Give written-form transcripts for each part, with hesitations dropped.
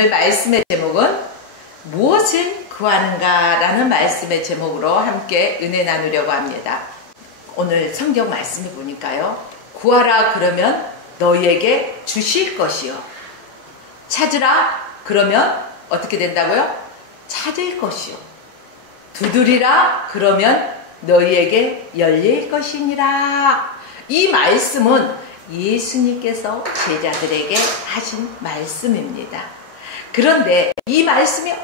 오늘 말씀의 제목은 무엇을 구하는가 라는 말씀의 제목으로 함께 은혜 나누려고 합니다. 오늘 성경 말씀을 보니까요, 구하라 그러면 너희에게 주실 것이요, 찾으라 그러면 어떻게 된다고요? 찾을 것이요, 두드리라 그러면 너희에게 열릴 것이니라. 이 말씀은 예수님께서 제자들에게 하신 말씀입니다. 그런데 이 말씀이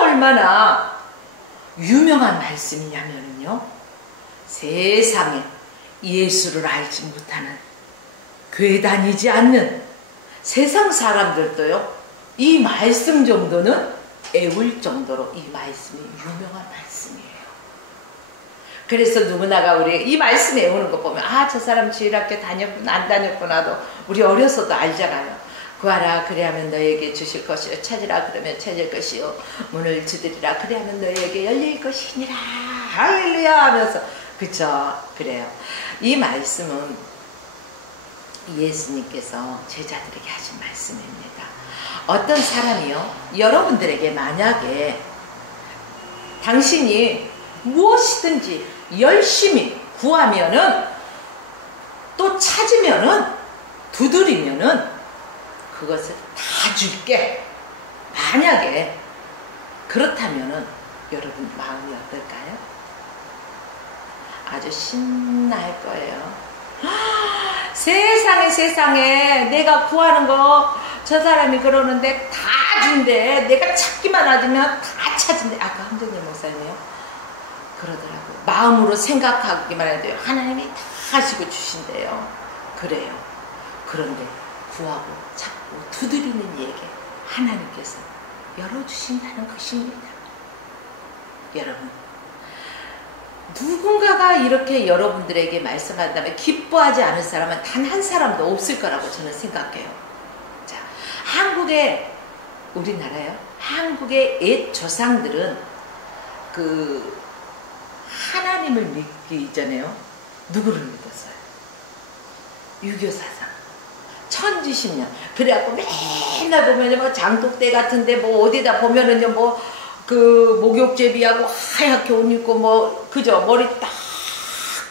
얼마나 유명한 말씀이냐면요, 세상에 예수를 알지 못하는, 교회 다니지 않는 세상 사람들도요, 이 말씀 정도는 애울 정도로 이 말씀이 유명한 말씀이에요. 그래서 누구나가 우리 이 말씀 외우는 거 보면, 아, 저 사람 주일학교 다녔구나 안 다녔구나도 우리 어려서도 알잖아요. 구하라 그리하면 너에게 주실 것이요, 찾으라 그러면 찾을 것이요, 문을 두드리라 그리하면 너에게 열릴 것이니라. 할렐루야 하면서, 그쵸? 그래요. 이 말씀은 예수님께서 제자들에게 하신 말씀입니다. 어떤 사람이요, 여러분들에게 만약에 당신이 무엇이든지 열심히 구하면은, 또 찾으면은, 두드리면은 그것을 다 줄게, 만약에 그렇다면은 여러분 마음이 어떨까요? 아주 신날 거예요. 세상에 내가 구하는 거 저 사람이 그러는데 다 준대, 내가 찾기만 하면 다 찾은대. 아까 한정님 목사님이요 그러더라고요. 마음으로 생각하기만 해도 하나님이 다 하시고 주신대요. 그래요. 그런데 구하고 찾고 두드리는 이에게 하나님께서 열어주신다는 것입니다. 여러분, 누군가가 이렇게 여러분들에게 말씀한다면 기뻐하지 않을 사람은 단 한 사람도 없을 거라고 저는 생각해요. 자, 우리나라요, 한국의 옛 조상들은 그 하나님을 믿기 이전에요, 누구를 믿었어요? 유교사상, 천지신년. 그래갖고 맨날 보면요, 뭐 장독대 같은데 뭐 어디다 보면은요, 뭐 그 목욕제비하고 하얗게 옷 입고 뭐 그죠, 머리 딱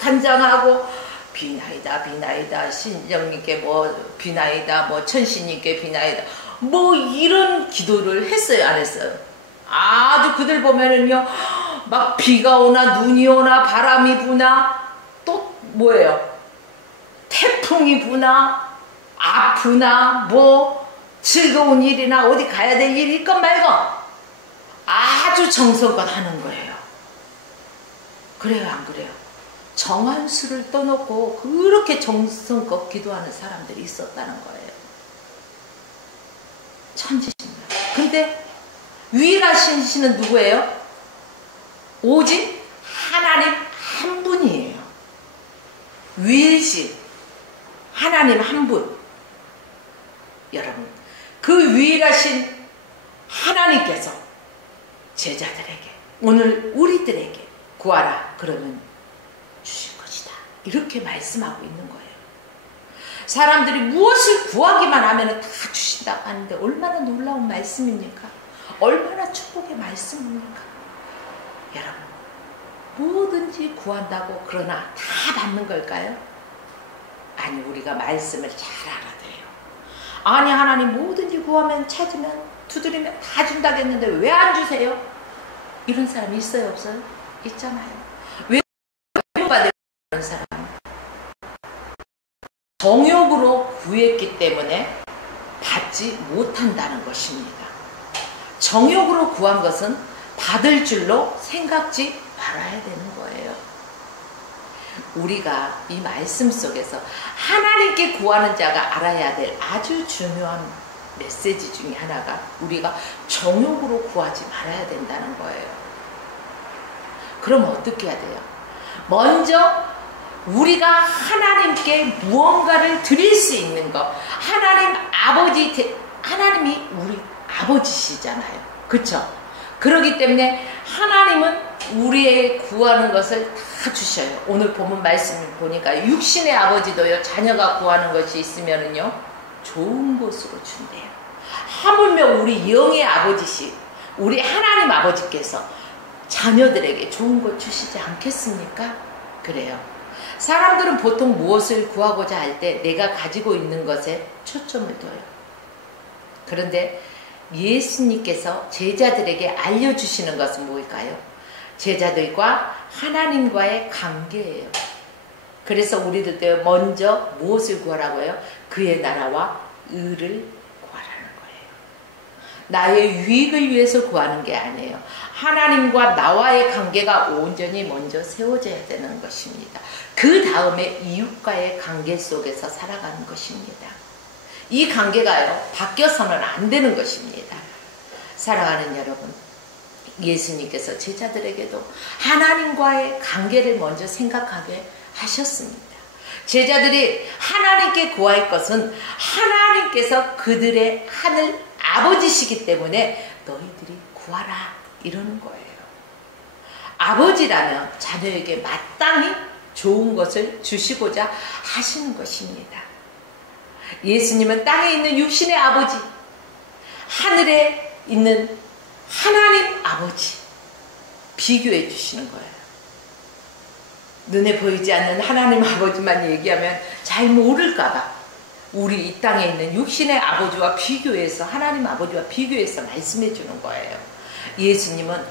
단장하고 비나이다 신정님께 뭐 비나이다, 뭐 천신님께 비나이다, 뭐 이런 기도를 했어요, 안 했어요? 아주 그들 보면은요, 막 비가 오나 눈이 오나 바람이 부나 또 뭐예요, 태풍이 부나 아프나 뭐 즐거운 일이나 어디 가야 될 일이 있건 말건 아주 정성껏 하는 거예요. 그래요, 안 그래요? 정한수를 떠놓고 그렇게 정성껏 기도하는 사람들이 있었다는 거예요. 천지신년. 근데 유일하신 신은 누구예요? 오직 하나님 한 분이에요. 유일신 하나님 한 분. 여러분, 그 유일하신 하나님께서 제자들에게, 오늘 우리들에게 구하라 그러면 주실 것이다, 이렇게 말씀하고 있는 거예요. 사람들이 무엇을 구하기만 하면 다 주신다고 하는데 얼마나 놀라운 말씀입니까? 얼마나 축복의 말씀입니까? 여러분, 뭐든지 구한다고 그러나 다 받는 걸까요? 아니, 우리가 말씀을 잘 알아야 돼요. 아니, 하나님 뭐든지 구하면 찾으면 두드리면 다 준다고 했는데 왜 안 주세요? 이런 사람이 있어요, 없어요? 있잖아요. 왜 받을 그런 사람? 정욕으로 구했기 때문에 받지 못한다는 것입니다. 정욕으로 구한 것은 받을 줄로 생각지 말아야 되는 거예요. 우리가 이 말씀 속에서 하나님께 구하는 자가 알아야 될 아주 중요한 메시지 중에 하나가, 우리가 정욕으로 구하지 말아야 된다는 거예요. 그럼 어떻게 해야 돼요? 먼저 우리가 하나님께 무언가를 드릴 수 있는 것, 하나님이 우리 아버지시잖아요. 그쵸? 그렇기 때문에 하나님은 우리의 구하는 것을 다 주셔요. 오늘 본문 말씀을 보니까 육신의 아버지도요, 자녀가 구하는 것이 있으면은요, 좋은 곳으로 준대요. 하물며 우리 영의 아버지시 우리 하나님 아버지께서 자녀들에게 좋은 것 주시지 않겠습니까? 그래요. 사람들은 보통 무엇을 구하고자 할 때 내가 가지고 있는 것에 초점을 둬요. 그런데 예수님께서 제자들에게 알려주시는 것은 뭘까요? 제자들과 하나님과의 관계예요. 그래서 우리들도 먼저 무엇을 구하라고요? 그의 나라와 의를 구하라는 거예요. 나의 유익을 위해서 구하는 게 아니에요. 하나님과 나와의 관계가 온전히 먼저 세워져야 되는 것입니다. 그 다음에 이웃과의 관계 속에서 살아가는 것입니다. 이 관계가요, 바뀌어서는 안 되는 것입니다. 사랑하는 여러분, 예수님께서 제자들에게도 하나님과의 관계를 먼저 생각하게 하셨습니다. 제자들이 하나님께 구할 것은 하나님께서 그들의 하늘 아버지시기 때문에 너희들이 구하라 이러는 거예요. 아버지라면 자녀에게 마땅히 좋은 것을 주시고자 하시는 것입니다. 예수님은 땅에 있는 육신의 아버지, 하늘에 있는 하나님 아버지 비교해 주시는 거예요. 눈에 보이지 않는 하나님 아버지만 얘기하면 잘 모를까봐 우리 이 땅에 있는 육신의 아버지와 비교해서 하나님 아버지와 비교해서 말씀해 주는 거예요. 예수님은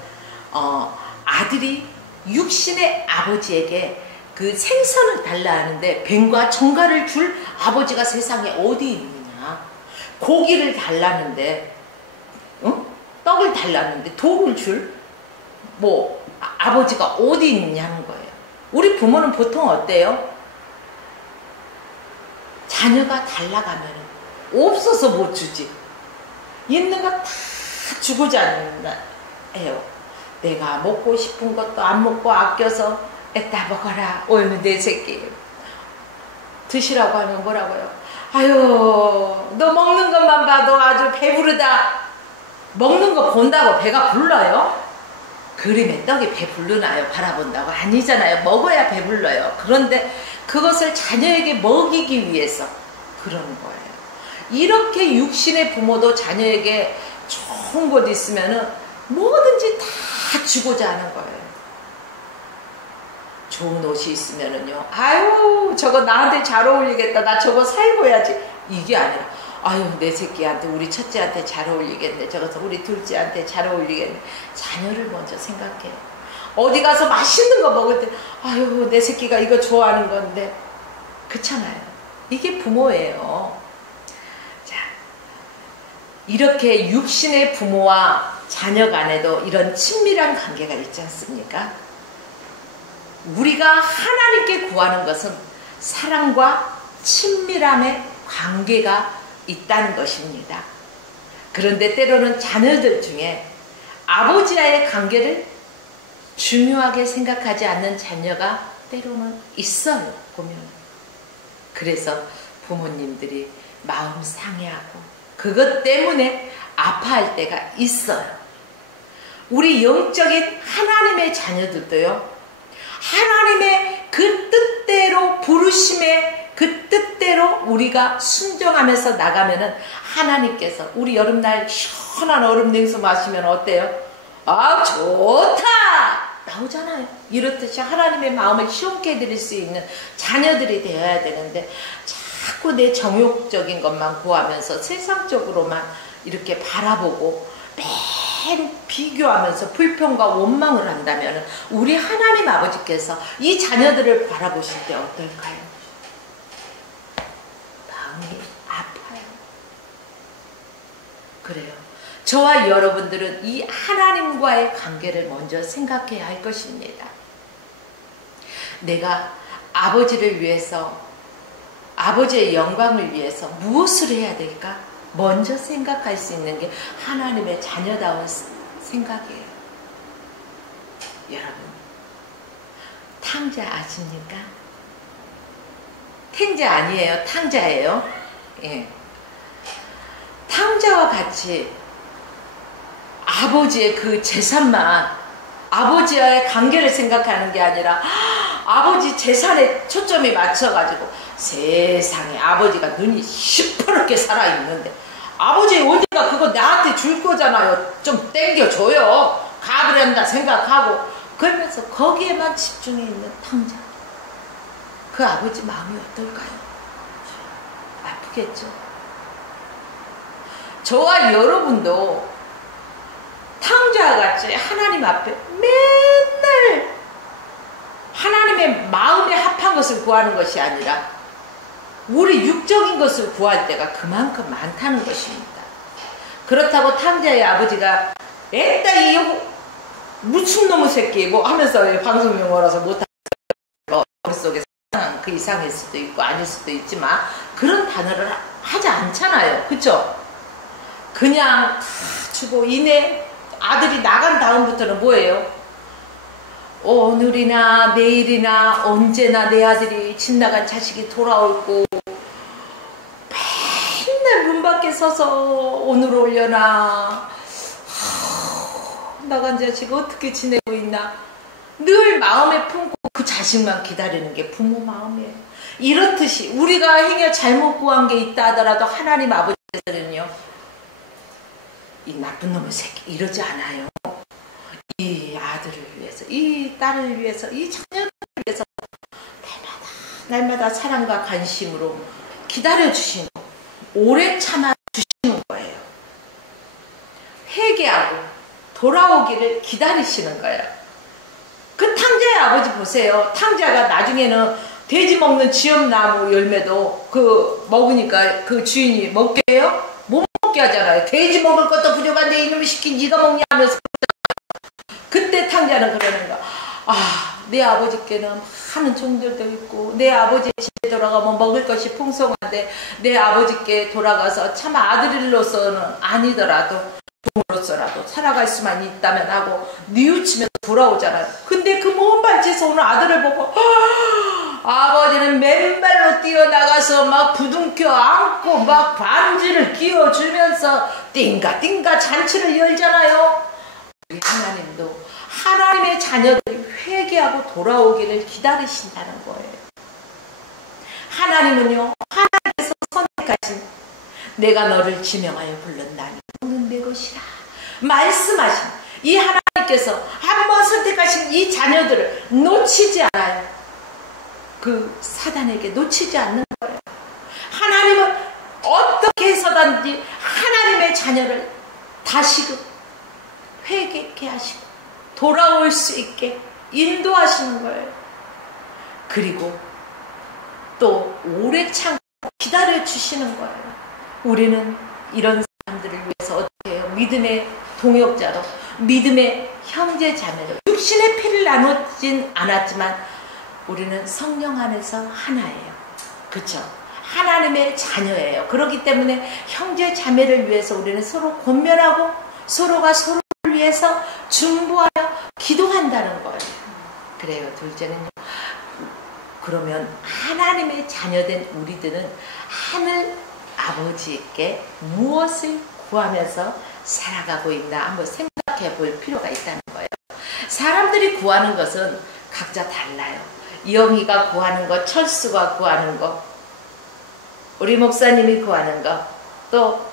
아들이 육신의 아버지에게 그 생선을 달라 하는데 뱀과 정갈을 줄 아버지가 세상에 어디 있느냐. 고기를 달라는데 떡을 달라는데 돌을 줄 아버지가 어디 있느냐는 거예요. 우리 부모는 보통 어때요? 자녀가 달라가면 없어서 못 주지. 있는 거 다 주고자 해요. 내가 먹고 싶은 것도 안 먹고 아껴서 에따 먹어라. 어휴 내 새끼. 드시라고 하면 뭐라고요? 아유 너 먹는 것만 봐도 아주 배부르다. 먹는 거 본다고 배가 불러요? 그림의 떡이 배부르나요? 바라본다고? 아니잖아요. 먹어야 배불러요. 그런데 그것을 자녀에게 먹이기 위해서 그러는 거예요. 이렇게 육신의 부모도 자녀에게 좋은 것 있으면은 뭐든지 다 주고자 하는 거예요. 좋은 옷이 있으면은요, 아유 저거 나한테 잘 어울리겠다. 나 저거 살고야지. 이게 아니라 아유 내 새끼한테 우리 첫째한테 잘 어울리겠네. 저것도 우리 둘째한테 잘 어울리겠네. 자녀를 먼저 생각해요. 어디 가서 맛있는 거 먹을 때 아유 내 새끼가 이거 좋아하는 건데 그렇잖아요. 이게 부모예요. 자, 이렇게 육신의 부모와 자녀 간에도 이런 친밀한 관계가 있지 않습니까? 우리가 하나님께 구하는 것은 사랑과 친밀함의 관계가 있다는 것입니다. 그런데 때로는 자녀들 중에 아버지와의 관계를 중요하게 생각하지 않는 자녀가 때로는 있어요. 보면. 그래서 부모님들이 마음 상해하고 그것 때문에 아파할 때가 있어요. 우리 영적인 하나님의 자녀들도요. 하나님의 그 뜻대로 부르심에 그 뜻대로 우리가 순종하면서 나가면은 하나님께서 우리 여름날 시원한 얼음 냉수 마시면 어때요? 아 좋다 나오잖아요. 이렇듯이 하나님의 마음을 시원케 해드릴 수 있는 자녀들이 되어야 되는데 자꾸 내 정욕적인 것만 구하면서 세상적으로만 이렇게 바라보고 매일 비교하면서 불평과 원망을 한다면 우리 하나님 아버지께서 이 자녀들을 바라보실 때 어떨까요? 마음이 아파요. 그래요. 저와 여러분들은 이 하나님과의 관계를 먼저 생각해야 할 것입니다. 내가 아버지를 위해서, 아버지의 영광을 위해서 무엇을 해야 될까? 먼저 생각할 수 있는 게 하나님의 자녀다운 생각이에요. 여러분, 탕자 아십니까? 탱자 아니에요. 탕자예요. 예. 탕자와 같이 아버지의 그 재산만, 아버지와의 관계를 생각하는 게 아니라 아버지 재산에 초점이 맞춰가지고 세상에 아버지가 눈이 시퍼렇게 살아있는데 아버지 어디가 그거 나한테 줄 거잖아요. 좀 땡겨줘요. 가버린다 생각하고 그러면서 거기에만 집중해 있는 탕자. 그 아버지 마음이 어떨까요? 아프겠죠. 저와 여러분도 탕자와 같이 하나님 앞에 맨날 하나님의 마음에 합한 것을 구하는 것이 아니라 우리 육적인 것을 구할 때가 그만큼 많다는 것입니다. 그렇다고 탕자의 아버지가 애따 이 무슨 놈의 새끼 뭐 하면서 방송 용어라서 못하는 머릿속에 그 이상일 수도 있고 아닐 수도 있지만 그런 단어를 하지 않잖아요. 그쵸? 그냥 다 주고 이내 아들이 나간 다음부터는 뭐예요? 오늘이나 내일이나 언제나 내 아들이 집 나간 자식이 돌아올고 맨날 문 밖에 서서 오늘 올려나 나간 자식 어떻게 지내고 있나 늘 마음에 품고 그 자식만 기다리는 게 부모 마음이에요. 이렇듯이 우리가 행여 잘못 구한 게 있다 하더라도 하나님 아버지께서는요 이 나쁜 놈의 새끼 이러지 않아요. 이 아들을 위해서 이 딸을 위해서 이 자녀를 위해서 날마다 사랑과 관심으로 기다려주시고 오래 참아주시는 거예요. 회개하고 돌아오기를 기다리시는 거예요. 그 탕자의 아버지 보세요. 탕자가 나중에는 돼지 먹는 지엄나무 열매도 그 먹으니까 그 주인이 먹게 해요? 못 먹게 하잖아요. 돼지 먹을 것도 부족한데 이놈이 시킨 네가 먹냐 하면서 그때 탕자는 그러는 거야. 아, 내 아버지께는 많은 종들도 있고 내 아버지 집에 돌아가면 먹을 것이 풍성한데 내 아버지께 돌아가서 참 아들로서는 아니더라도 종으로서라도 살아갈 수만 있다면 하고 뉘우치면서 돌아오잖아요. 근데 그 먼 발치에서 오는 아들을 보고 아버지는 맨발로 뛰어나가서 막 부둥켜 안고 막 반지를 끼워주면서 띵가띵가 잔치를 열잖아요. 우리 하나님도 하나님의 자녀들이 회개하고 돌아오기를 기다리신다는 거예요. 하나님은요 하나님께서 선택하신 내가 너를 지명하여 불렀나니 너는 내 것이라 말씀하신 이 하나님께서 한번 선택하신 이 자녀들을 놓치지 않아요. 그 사단에게 놓치지 않는 거예요. 하나님은 어떻게 해서든지 하나님의 자녀를 다시금 회개케 하시고 돌아올 수 있게 인도하시는 거예요. 그리고 또 오래 참고 기다려 주시는 거예요. 우리는 이런 사람들을 위해서 어떻게 해요? 믿음의 동역자로 믿음의 형제 자매로 육신의 피를 나누진 않았지만 우리는 성령 안에서 하나예요. 그렇죠? 하나님의 자녀예요. 그렇기 때문에 형제 자매를 위해서 우리는 서로 권면하고 서로가 서로를 위해서 중보하여 기도한다는 거예요. 그래요. 둘째는요. 그러면 하나님의 자녀된 우리들은 하늘 아버지께 무엇을 구하면서 살아가고 있나 한번 생각해 볼 필요가 있다는 거예요. 사람들이 구하는 것은 각자 달라요. 영희가 구하는 것, 철수가 구하는 것, 우리 목사님이 구하는 것, 또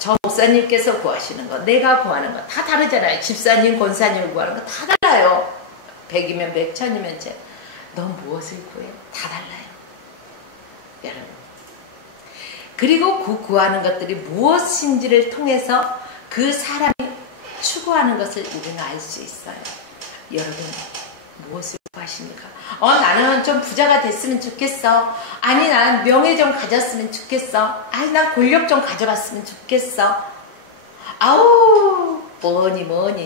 저 목사님께서 구하시는 것, 내가 구하는 것 다 다르잖아요. 집사님, 권사님 구하는 것 다 달라요. 100이면 100, 1000이면 1000. 넌 무엇을 구해? 다 달라요. 여러분. 그리고 그 구하는 것들이 무엇인지를 통해서 그 사람이 추구하는 것을 우리는 알 수 있어요. 여러분 무엇을 구하십니까? 나는 좀 부자가 됐으면 좋겠어. 아니 난 명예 좀 가졌으면 좋겠어. 아니 난 권력 좀 가져봤으면 좋겠어. 아우 뭐니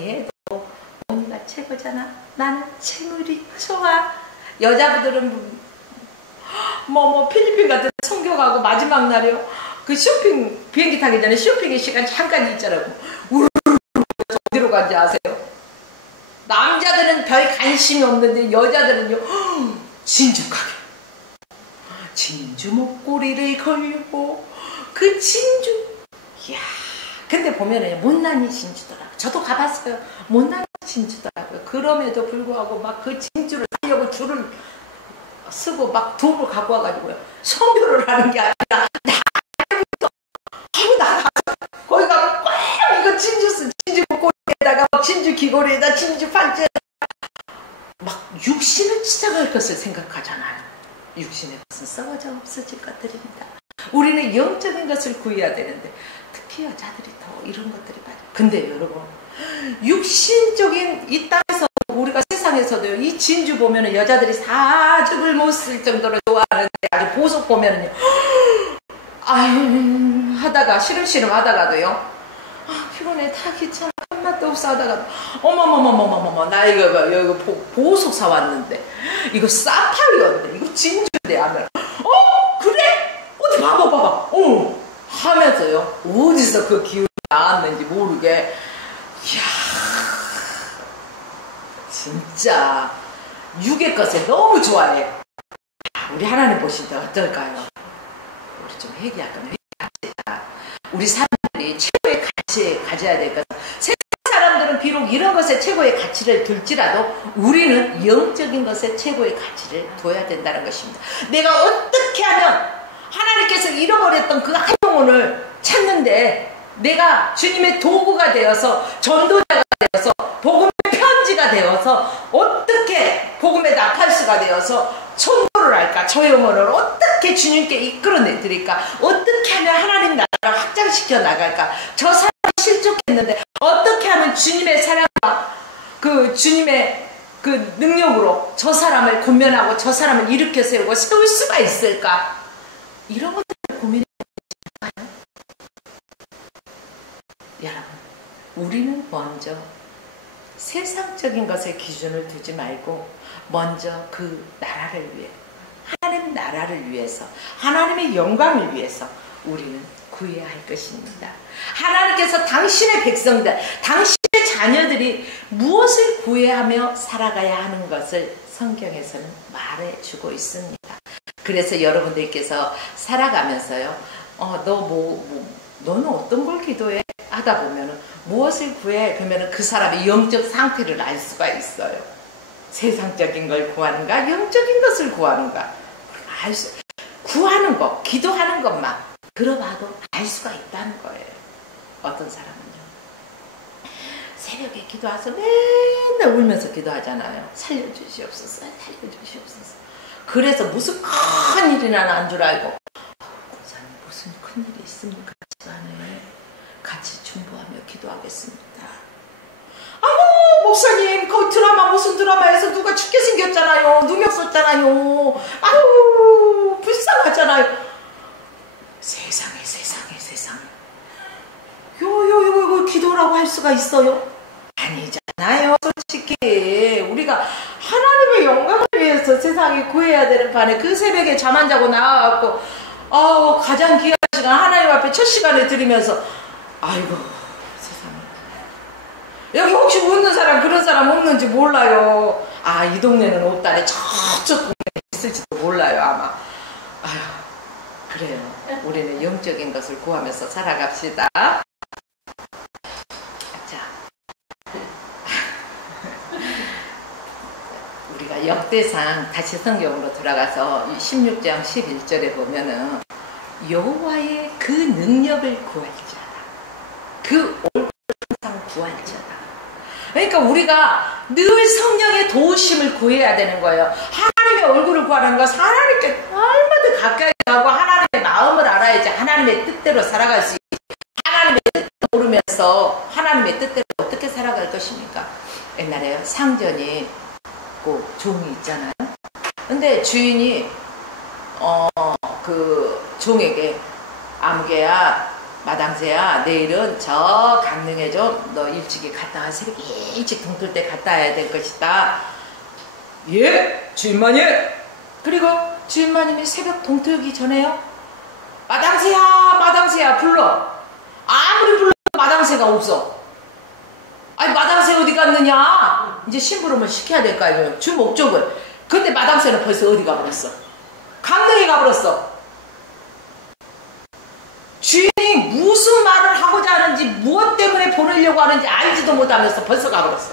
해도 뭔가 최고잖아. 나는 채물이 좋아. 여자분들은 필리핀 같은 데 선교 가고 마지막 날이요. 그 쇼핑 비행기 타기 전에 쇼핑의 시간 잠깐 있잖아요. 어디로 간지 아세요? 남자들은 별 관심이 없는데 여자들은요 진죽하게 진주 목걸이를 걸고 그 진주 이야 근데 보면은 못난이 진주더라고요. 저도 가봤어요. 못난이 진주더라고요. 그럼에도 불구하고 막 그 진주를 사려고 줄을 쓰고 막 도움을 갖고 와가지고요 선교를 하는 게 아니라 나부터 아유 나 거기 가면 꼭 이거 진주 목걸이에다가 진주 귀걸이에다 진주 팔찌에다 막 육신을 치장할 것을 생각하잖아요. 육신의 것은 썩어져 없어질 것들입니다. 우리는 영적인 것을 구해야 되는데 특히 여자들이 더 이런 것들이 많아요. 근데 여러분 육신적인 이 땅에서 우리가 세상에서도 이 진주 보면은 여자들이 사죽을 못 쓸 정도로 좋아하는데 아주 보석 보면은요 아유 하다가 시름시름 하다가도요 아 피곤해 다 귀찮아 한맛도 없어 하다가도 어머머머머머머 나 이거 보석 사왔는데 이거 사파이어인데 이거 진주인데 하면 그래? 어디 봐봐 하면서요 어디서 그 기운이 나왔는지 모르게 이야 진짜 육의 것을 너무 좋아해. 우리 하나님 보실 때 어떨까요? 우리 좀 회개할 거면 회개합시다. 우리 사람들이 최고의 가치 가져야 될 것은 세상 사람들은 비록 이런 것에 최고의 가치를 둘지라도 우리는 영적인 것에 최고의 가치를 둬야 된다는 것입니다. 내가 어떻게 하면 하나님께서 잃어버렸던 그 한 영혼을 찾는데 내가 주님의 도구가 되어서 전도자가 되어서 복음의 편지가 되어서 어떻게 복음의 나팔수가 되어서 천도를 할까? 저 영혼을 어떻게 주님께 이끌어내 드릴까? 어떻게 하면 하나님 나라를 확장시켜 나갈까? 저 사람이 실족했는데 어떻게 하면 주님의 사랑과 그 주님의 그 능력으로 저 사람을 권면하고 저 사람을 일으켜 세우고 세울 수가 있을까? 이런 것들을 고민해 보실까요? 여러분, 우리는 먼저 세상적인 것에 기준을 두지 말고 먼저 그 나라를 위해 하나님 나라를 위해서 하나님의 영광을 위해서 우리는 구해야 할 것입니다. 하나님께서 당신의 백성들 당신의 자녀들이 무엇을 구해하며 살아가야 하는 것을 성경에서는 말해주고 있습니다. 그래서 여러분들께서 살아가면서요 너는 어떤 걸 기도해? 하다 보면은 무엇을 구해? 그러면은 그 사람의 영적 상태를 알 수가 있어요. 세상적인 걸 구하는가? 영적인 것을 구하는가? 구하는 거, 기도하는 것만 들어봐도 알 수가 있다는 거예요. 어떤 사람은요. 새벽에 기도해서 맨날 울면서 기도하잖아요. 살려주시옵소서, 살려주시옵소서. 그래서 무슨 큰 일이나 난 줄 알고 무슨 큰일이 있습니까? 집안에 같이 중보하며 기도하겠습니다. 아유 목사님 그 드라마 무슨 드라마에서 누가 죽게 생겼잖아요. 누명 썼잖아요. 아유 불쌍하잖아요. 세상에 요 기도라고 할 수가 있어요? 아니잖아요. 솔직히 우리가 하나님의 영광을 위해서 세상에 구해야 되는 판에 그 새벽에 잠 안 자고 나와갖고 가장 귀한 시간 하나님 앞에 첫 시간에 드리면서 아이고 세상에 여기 혹시 웃는 사람 그런 사람 없는지 몰라요. 이 동네는 없다네. 저쪽 동네에 있을지도 몰라요 아마. 아휴 그래요. 우리는 영적인 것을 구하면서 살아갑시다. 우리가 역대상 다시 성경으로 돌아가서 16장 11절에 보면은 여호와의 그 능력을 구할지어다. 그 얼굴을 항상 구할지어다. 그러니까 우리가 늘 성령의 도우심을 구해야 되는 거예요. 하나님의 얼굴을 구하는 것은 하나님께 얼마나 가까이 가고 하나님의 마음을 알아야지 하나님의 뜻대로 살아갈 수 있지. 하나님의 뜻을 모르면서 하나님의 뜻대로 어떻게 살아갈 것입니까? 옛날에요 상전이 꼭 종이 있잖아요. 근데 주인이 그 종에게 아무개야 마당새야 내일은 저 강릉에 좀 너 일찍이 갔다 와. 새벽에 일찍 동틀 때 갔다 와야 될 것이다. 예 주인마님. 그리고 주인마님이 새벽 동틀기 전에요 마당새야 불러. 아무리 불러도 마당새가 없어. 아니 마당새 어디 갔느냐. 이제 심부름을 시켜야 될 거 아니에요. 주 목적을. 근데 마당새는 벌써 어디 가버렸어. 강릉에 가버렸어. 주인이 무슨 말을 하고자 하는지 무엇 때문에 보내려고 하는지 알지도 못하면서 벌써 가버렸어.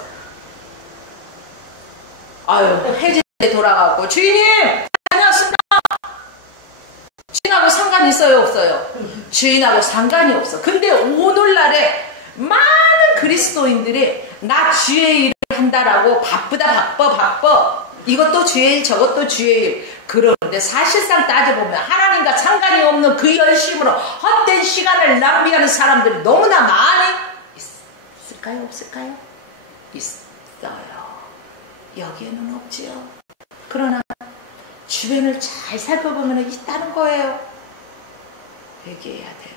아유 해질에 돌아가고 주인님 다녀왔습니다. 주인하고 상관 있어요 없어요? 주인하고 상관이 없어. 근데 오늘날에 많은 그리스도인들이 나 주의 일을 한다라고 바빠. 이것도 주의 일, 저것도 주의 일. 그러는데 사실상 따져보면 하나님과 상관이 없는 그 열심으로 헛된 시간을 낭비하는 사람들이 너무나 많이 있을까요? 없을까요? 있어요. 여기에는 없지요. 그러나 주변을 잘 살펴보면 있다는 거예요. 회개해야 돼요.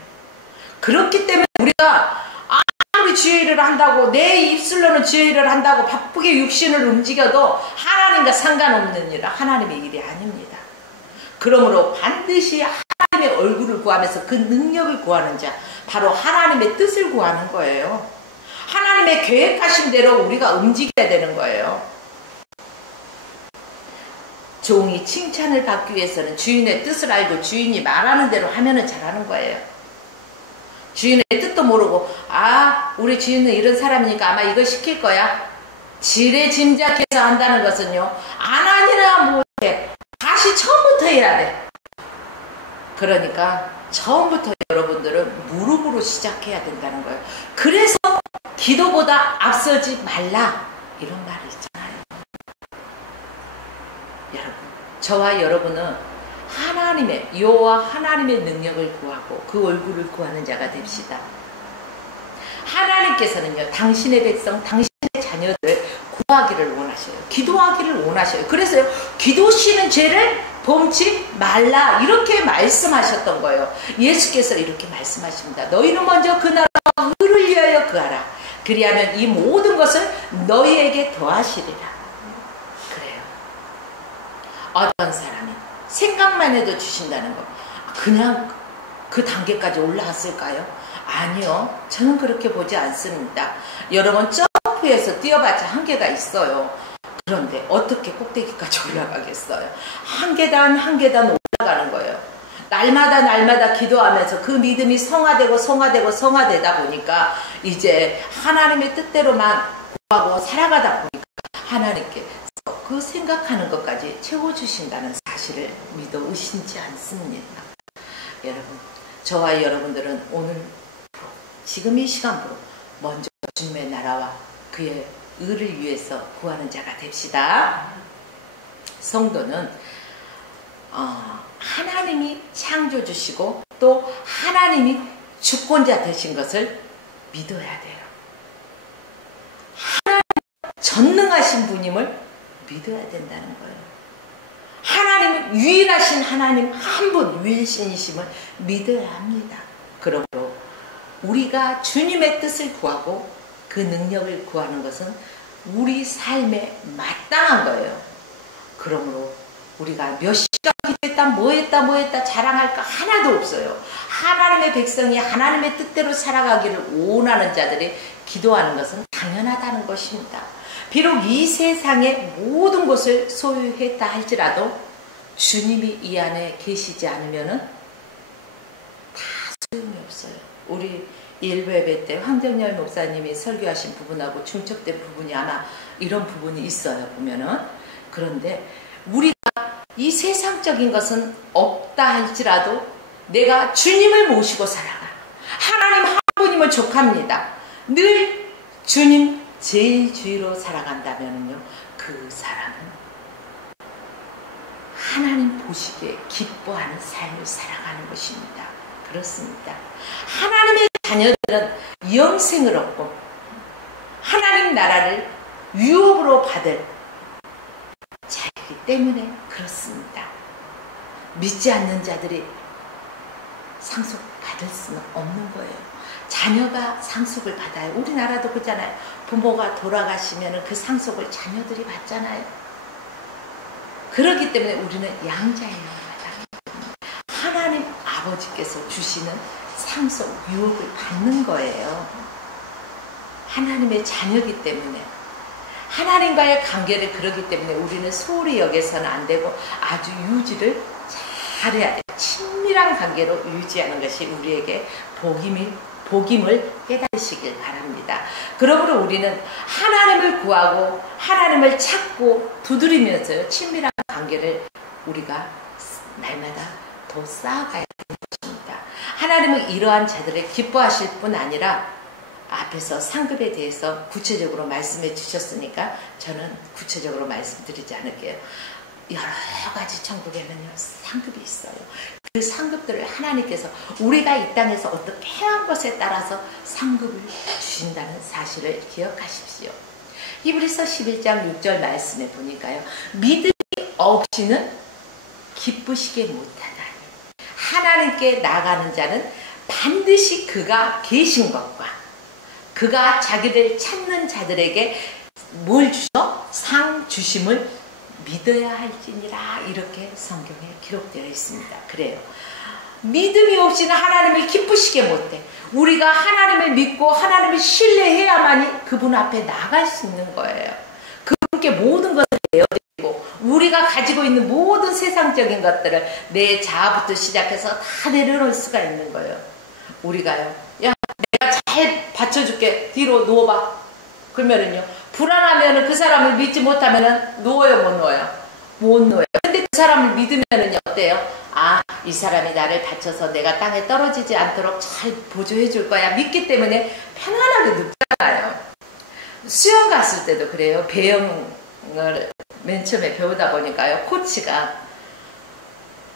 그렇기 때문에 우리가 아무리 주의 일을 한다고 내 입술로는 주의 일을 한다고 바쁘게 육신을 움직여도 하나님과 상관없는 일은 하나님의 일이 아닙니다. 그러므로 반드시 하나님의 얼굴을 구하면서 그 능력을 구하는 자, 바로 하나님의 뜻을 구하는 거예요. 하나님의 계획하신 대로 우리가 움직여야 되는 거예요. 종이 칭찬을 받기 위해서는 주인의 뜻을 알고 주인이 말하는 대로 하면은 잘하는 거예요. 주인의 뜻도 모르고 우리 주인은 이런 사람이니까 아마 이거 시킬 거야. 지레짐작해서 한다는 것은요, 안 하니나 못해. 다시 처음부터 해야 돼. 그러니까 처음부터 여러분들은 무릎으로 시작해야 된다는 거예요. 그래서 기도보다 앞서지 말라 이런 말이 있잖아요. 여러분, 저와 여러분은 하나님의 여호와 하나님의 능력을 구하고 그 얼굴을 구하는 자가 됩시다. 하나님께서는요, 당신의 백성, 당신의 자녀들 구하기를 원하셔요. 기도하기를 원하셔요. 그래서요, 기도시는 죄를 범치 말라 이렇게 말씀하셨던 거예요. 예수께서 이렇게 말씀하십니다. 너희는 먼저 그 나라와 의를 위하여 구하라. 그리하면 이 모든 것을 너희에게 더하시리라. 그래요. 어떤 사람이 생각만 해도 주신다는 거, 그냥 그 단계까지 올라왔을까요? 아니요. 저는 그렇게 보지 않습니다. 여러분, 점프해서 뛰어봤자 한계가 있어요. 그런데 어떻게 꼭대기까지 올라가겠어요? 한 계단 한 계단 올라가는 거예요. 날마다 기도하면서 그 믿음이 성화되다 보니까 이제 하나님의 뜻대로만 구하고 살아가다 보니까 하나님께서 그 생각하는 것까지 채워주신다는 사실을 믿어 의심치 않습니다. 여러분, 저와 여러분들은 오늘 지금 이 시간부로 먼저 주님의 나라와 그의 의를 위해서 구하는 자가 됩시다. 성도는 하나님이 창조주시고 또 하나님이 주권자 되신 것을 믿어야 돼요. 하나님 전능하신 분임을 믿어야 된다는 거예요. 하나님 유일하신 하나님 한 분 유일신이심을 믿어야 합니다. 그러므로 우리가 주님의 뜻을 구하고 그 능력을 구하는 것은 우리 삶에 마땅한 거예요. 그러므로 우리가 몇 시간 기도했다 뭐 했다 자랑할 거 하나도 없어요. 하나님의 백성이 하나님의 뜻대로 살아가기를 원하는 자들이 기도하는 것은 당연하다는 것입니다. 비록 이 세상의 모든 것을 소유했다 할지라도 주님이 이 안에 계시지 않으면 다 소용이 없어요. 우리 일부 예배 때 황정열 목사님이 설교하신 부분하고 중첩된 부분이 아마 이런 부분이 있어요, 보면은. 그런데 우리가 이 세상적인 것은 없다 할지라도 내가 주님을 모시고 살아가. 하나님 한 분임을 족합니다. 늘 주님 제일주의로 살아간다면요, 그 사람은 하나님 보시기에 기뻐하는 삶을 살아가는 것입니다. 그렇습니다. 하나님의 자녀들은 영생을 얻고 하나님 나라를 유업으로 받을 자이기 때문에 그렇습니다. 믿지 않는 자들이 상속받을 수는 없는 거예요. 자녀가 상속을 받아요. 우리나라도 그렇잖아요. 부모가 돌아가시면 그 상속을 자녀들이 받잖아요. 그렇기 때문에 우리는 양자의 영을 받습니다. 하나님 아버지께서 주시는 상속 유업을 받는 거예요. 하나님의 자녀이기 때문에, 하나님과의 관계를 그러기 때문에 우리는 소홀히 여겨서는 안 되고 아주 유지를 잘해야 돼요. 친밀한 관계로 유지하는 것이 우리에게 복임을 깨달으시길 바랍니다. 그러므로 우리는 하나님을 구하고 하나님을 찾고 두드리면서요, 친밀한 관계를 우리가 날마다 더 쌓아가야 되는 것입니다. 하나님은 이러한 자들을 기뻐하실 뿐 아니라 앞에서 상급에 대해서 구체적으로 말씀해 주셨으니까 저는 구체적으로 말씀드리지 않을게요. 여러 가지 천국에는요 상급이 있어요. 그 상급들을 하나님께서 우리가 이 땅에서 어떻게 한 것에 따라서 상급을 주신다는 사실을 기억하십시오. 히브리서 11장 6절 말씀에 보니까요, 믿음이 없이는 기쁘시게 못하나니 하나님께 나가는 자는 반드시 그가 계신 것과 그가 자기를 찾는 자들에게 뭘 주셔? 상 주심을 믿어야 할지니라. 이렇게 성경에 기록되어 있습니다. 그래요. 믿음이 없이는 하나님을 기쁘시게 못해. 우리가 하나님을 믿고 하나님을 신뢰해야만이 그분 앞에 나갈 수 있는 거예요. 그분께 모든 것을 내어드리고 우리가 가지고 있는 모든 세상적인 것들을 내 자아부터 시작해서 다 내려놓을 수가 있는 거예요. 우리가요, 야 내가 잘 받쳐줄게, 뒤로 누워봐. 그러면은요, 불안하면은 그 사람을 믿지 못하면은 누워요, 못 누워요? 못 누워요. 근데 그 사람을 믿으면은요 어때요? 아, 이 사람이 나를 받쳐서 내가 땅에 떨어지지 않도록 잘 보조해 줄 거야 믿기 때문에 편안하게 눕잖아요. 수영 갔을 때도 그래요. 배영을 맨 처음에 배우다 보니까요, 코치가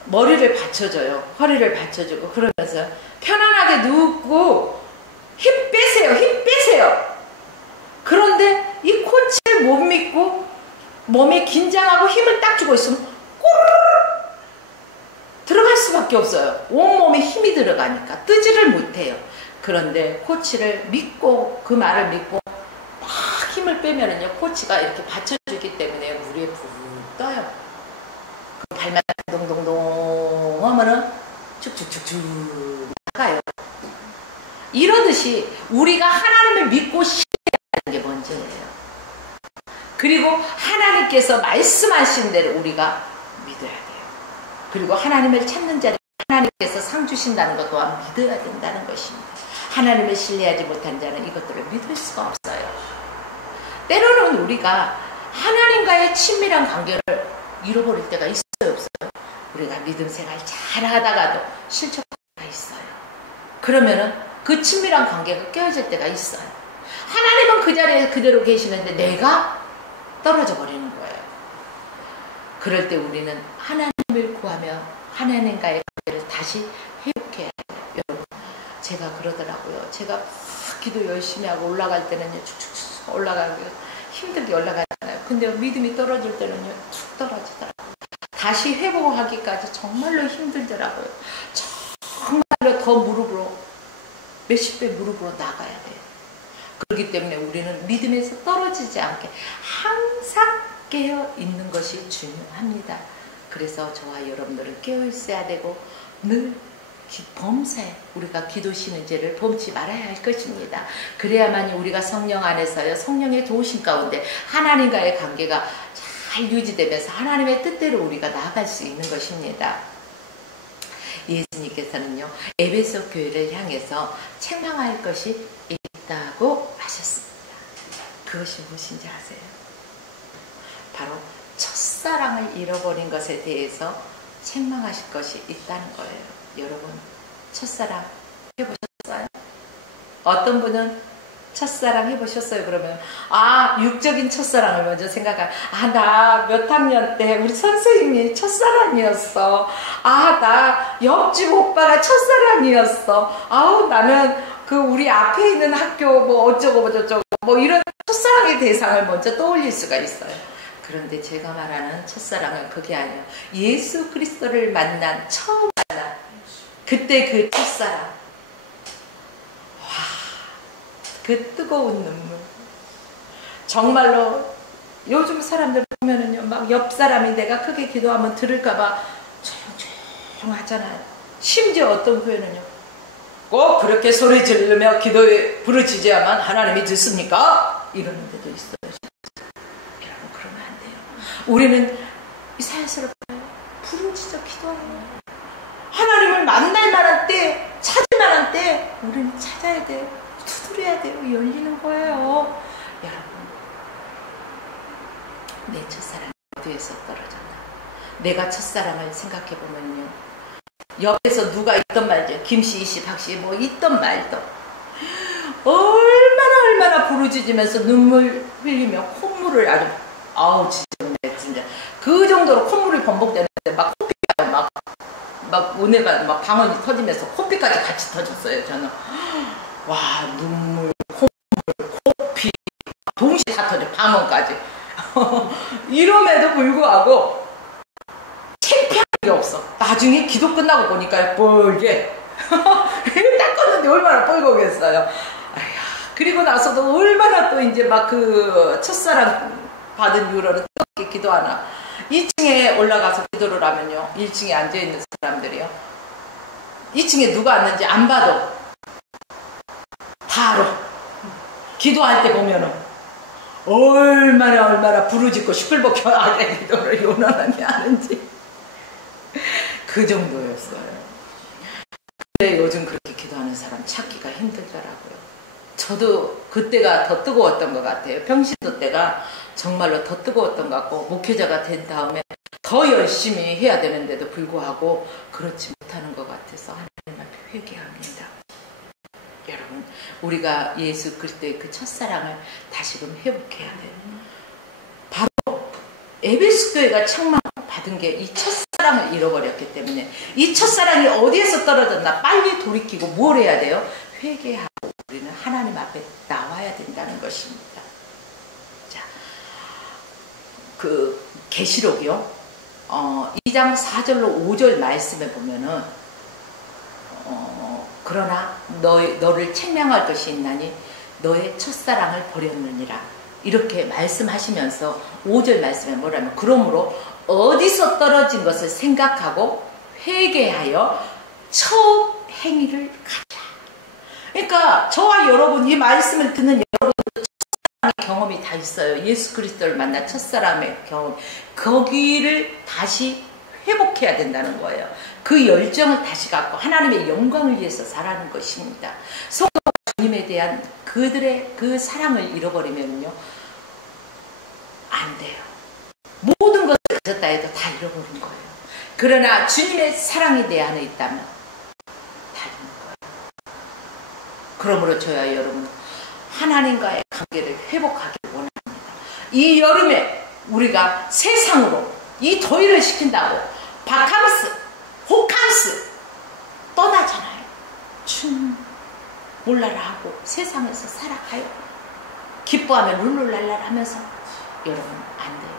머리를 받쳐줘요. 허리를 받쳐주고 그러면서 편안하게 눕고 힘 빼세요, 힘 빼세요. 그런데 이 코치를 못 믿고 몸에 긴장하고 힘을 딱 주고 있으면 꼬르르 들어갈 수밖에 없어요. 온몸에 힘이 들어가니까 뜨지를 못해요. 그런데 코치를 믿고, 그 말을 믿고 막 힘을 빼면은요, 코치가 이렇게 받쳐주기 때문에 물에 푹 떠요. 그 발만 동동동 하면은 쭉쭉쭉쭉 나가요. 이러듯이 우리가 하나님을 믿고 신뢰하는 게 먼저예요. 그리고 하나님께서 말씀하신 대로 우리가 믿어야 돼요. 그리고 하나님을 찾는 자를 하나님께서 상 주신다는 것 또한 믿어야 된다는 것입니다. 하나님을 신뢰하지 못한 자는 이것들을 믿을 수가 없어요. 때로는 우리가 하나님과의 친밀한 관계를 잃어버릴 때가 있어요, 없어요? 우리가 믿음 생활 잘하다가도 실족할 때가 있어요. 그러면은 그 친밀한 관계가 깨어질 때가 있어요. 하나님은 그 자리에 그대로 계시는데 내가 떨어져 버리는 거예요. 그럴 때 우리는 하나님을 구하며 하나님과의 관계를 다시 회복해야 돼요. 여러분, 제가 그러더라고요. 제가 기도 열심히 하고 올라갈 때는요, 축축축 올라가고 힘들게 올라가잖아요. 근데 믿음이 떨어질 때는요, 툭 떨어지더라고요. 다시 회복하기까지 정말로 힘들더라고요. 정말로 더 무릎으로, 몇십 배 무릎으로 나가야 돼요. 그렇기 때문에 우리는 믿음에서 떨어지지 않게 항상 깨어 있는 것이 중요합니다. 그래서 저와 여러분들은 깨어 있어야 되고 늘 범사에 우리가 기도 쉬는 죄를 범치 말아야 할 것입니다. 그래야만이 우리가 성령 안에서요, 성령의 도우심 가운데 하나님과의 관계가 잘 유지되면서 하나님의 뜻대로 우리가 나아갈 수 있는 것입니다. 예수님께서는요, 에베소 교회를 향해서 책망할 것이 있다고 하셨습니다. 그것이 무엇인지 아세요? 바로 첫사랑을 잃어버린 것에 대해서 책망하실 것이 있다는 거예요. 여러분, 첫사랑 해보셨어요? 어떤 분은 첫사랑 해보셨어요? 그러면 육적인 첫사랑을 먼저 생각하면 나 몇 학년 때 우리 선생님이 첫사랑이었어. 나 옆집 오빠가 첫사랑이었어. 나는 그 우리 앞에 있는 학교 뭐 어쩌고 뭐 저쩌고 뭐 이런 첫사랑의 대상을 먼저 떠올릴 수가 있어요. 그런데 제가 말하는 첫사랑은 그게 아니에요. 예수 그리스도를 만난, 처음 만난 그때 그 첫사랑, 그 뜨거운 눈물. 정말로 요즘 사람들 보면은요, 막 옆 사람이 내가 크게 기도하면 들을까봐 조용조용 하잖아요. 심지어 어떤 교회는요, 꼭 그렇게 소리 지르며 기도에 부르짖어야만 하나님이 듣습니까? 이러는 데도 있어요. 여러분, 그러면 안 돼요. 우리는 사연스럽게 부르짖어 기도하는, 하나님을 만날 만한 때, 찾을 만한 때 우리는 찾아야 돼요. 두드려야 돼요. 열리는 거예요. 여러분, 내 첫사랑이 어디에서 떨어졌나? 내가 첫사랑을 생각해보면요, 옆에서 누가 있던 말이죠. 김씨, 이씨, 박씨 뭐 있던 말도 얼마나 부르짖으면서 눈물 흘리며 콧물을 아주 아우 진짜 그 정도로 콧물이 번복되는데 막 코피가 막 은혜가 막 방언이 터지면서 코피까지 같이 터졌어요. 저는 와 눈물, 콧물, 코피 동시에 다 터져 방언까지 이럼에도 불구하고 창피한 게 없어. 나중에 기도 끝나고 보니까 뻘게 닦았는데 얼마나 뻘거겠어요. 아휴, 그리고 나서도 얼마나 또 이제 막 그 첫사랑 받은 이후로는 뜨겁게 기도하나. 2층에 올라가서 기도를 하면요, 1층에 앉아있는 사람들이요, 2층에 누가 왔는지 안 봐도 다 알아. 기도할 때 보면은 얼마나 부르짖고 시끌벅적하게 기도를 요란하게 하는지 그 정도였어요. 근데 요즘 그렇게 기도하는 사람 찾기가 힘들더라고요. 저도 그때가 더 뜨거웠던 것 같아요. 평신도 때가 정말로 더 뜨거웠던 것 같고, 목회자가 된 다음에 더 열심히 해야 되는데도 불구하고 그렇지 못하는 것 같아서 하나님 앞에 회개합니다. 여러분, 우리가 예수 그리스도의 그 첫사랑을 다시금 회복해야 돼요. 바로 에베소 교회가 책망받은 게 이 첫사랑을 잃어버렸기 때문에, 이 첫사랑이 어디에서 떨어졌나 빨리 돌이키고 뭘 해야 돼요? 회개하고 우리는 하나님 앞에 나와야 된다는 것입니다. 자, 그 계시록이요, 2장 4절로 5절 말씀에 보면은 그러나 너를 책망할 것이 있나니 너의 첫사랑을 버렸느니라, 이렇게 말씀하시면서 5절 말씀에 뭐라면, 그러므로 어디서 떨어진 것을 생각하고 회개하여 첫 행위를 가자. 그러니까 저와 여러분, 이 말씀을 듣는 여러분도 첫사랑의 경험이 다 있어요. 예수 그리스도를 만난 첫사랑의 경험, 거기를 다시 회복해야 된다는 거예요. 그 열정을 다시 갖고 하나님의 영광을 위해서 살아가는 것입니다. 성도가 주님에 대한 그들의 그 사랑을 잃어버리면요, 안 돼요. 모든 것을 가졌다 해도 다 잃어버린 거예요. 그러나 주님의 사랑이 내 안에 있다면 다른 거예요. 그러므로 저와 여러분, 하나님과의 관계를 회복하길 원합니다. 이 여름에 우리가 세상으로 이 더위를 식힌다고 바캉스, 호캉스 떠나잖아요. 춤 몰라라 하고 세상에서 살아가요. 기뻐하며 룰루랄라 하면서. 여러분, 안 돼요.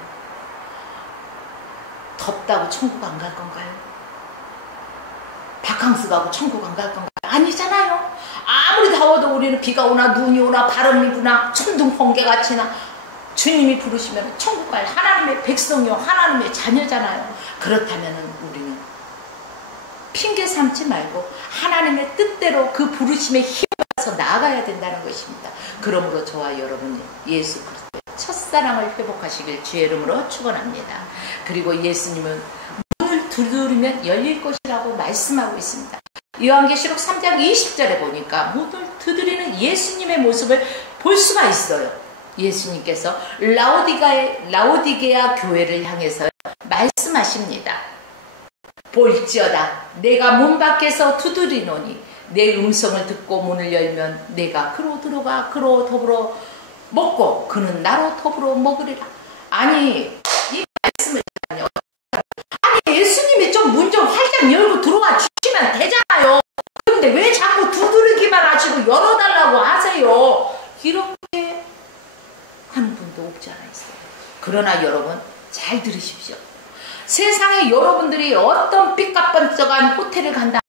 덥다고 천국 안 갈 건가요? 바캉스 가고 천국 안 갈 건가요? 아니잖아요. 아무리 더워도 우리는 비가 오나 눈이 오나 바람이 부나 천둥 번개같이 나 주님이 부르시면 천국 갈 하나님의 백성이요, 하나님의 자녀잖아요. 그렇다면 우리는 핑계 삼지 말고 하나님의 뜻대로 그 부르심에 힘을 나아가야 된다는 것입니다. 그러므로 저와 여러분이 예수 그리스도의 첫사랑을 회복하시길 주의 이름으로 축원합니다. 그리고 예수님은 문을 두드리면 열릴 것이라고 말씀하고 있습니다. 요한계시록 3장 20절에 보니까 문을 두드리는 예수님의 모습을 볼 수가 있어요. 예수님께서 라오디게아 교회를 향해서 말씀하십니다. 볼지어다 내가 문 밖에서 두드리노니 내 음성을 듣고 문을 열면 내가 그로 들어가 그로 더불어 먹고 그는 나로 더불어 먹으리라. 아니, 이 말씀을 아니 예수님이 좀 문 좀 활짝 열고 들어와 주시면 되잖아요. 근데 왜 자꾸 두드리기만 하시고 열어달라고 하세요? 이렇게 하는 분도 없지 않아 있어요. 그러나 여러분, 잘 들으십시오. 세상에 여러분들이 어떤 삐까뻔쩍한 호텔을 간다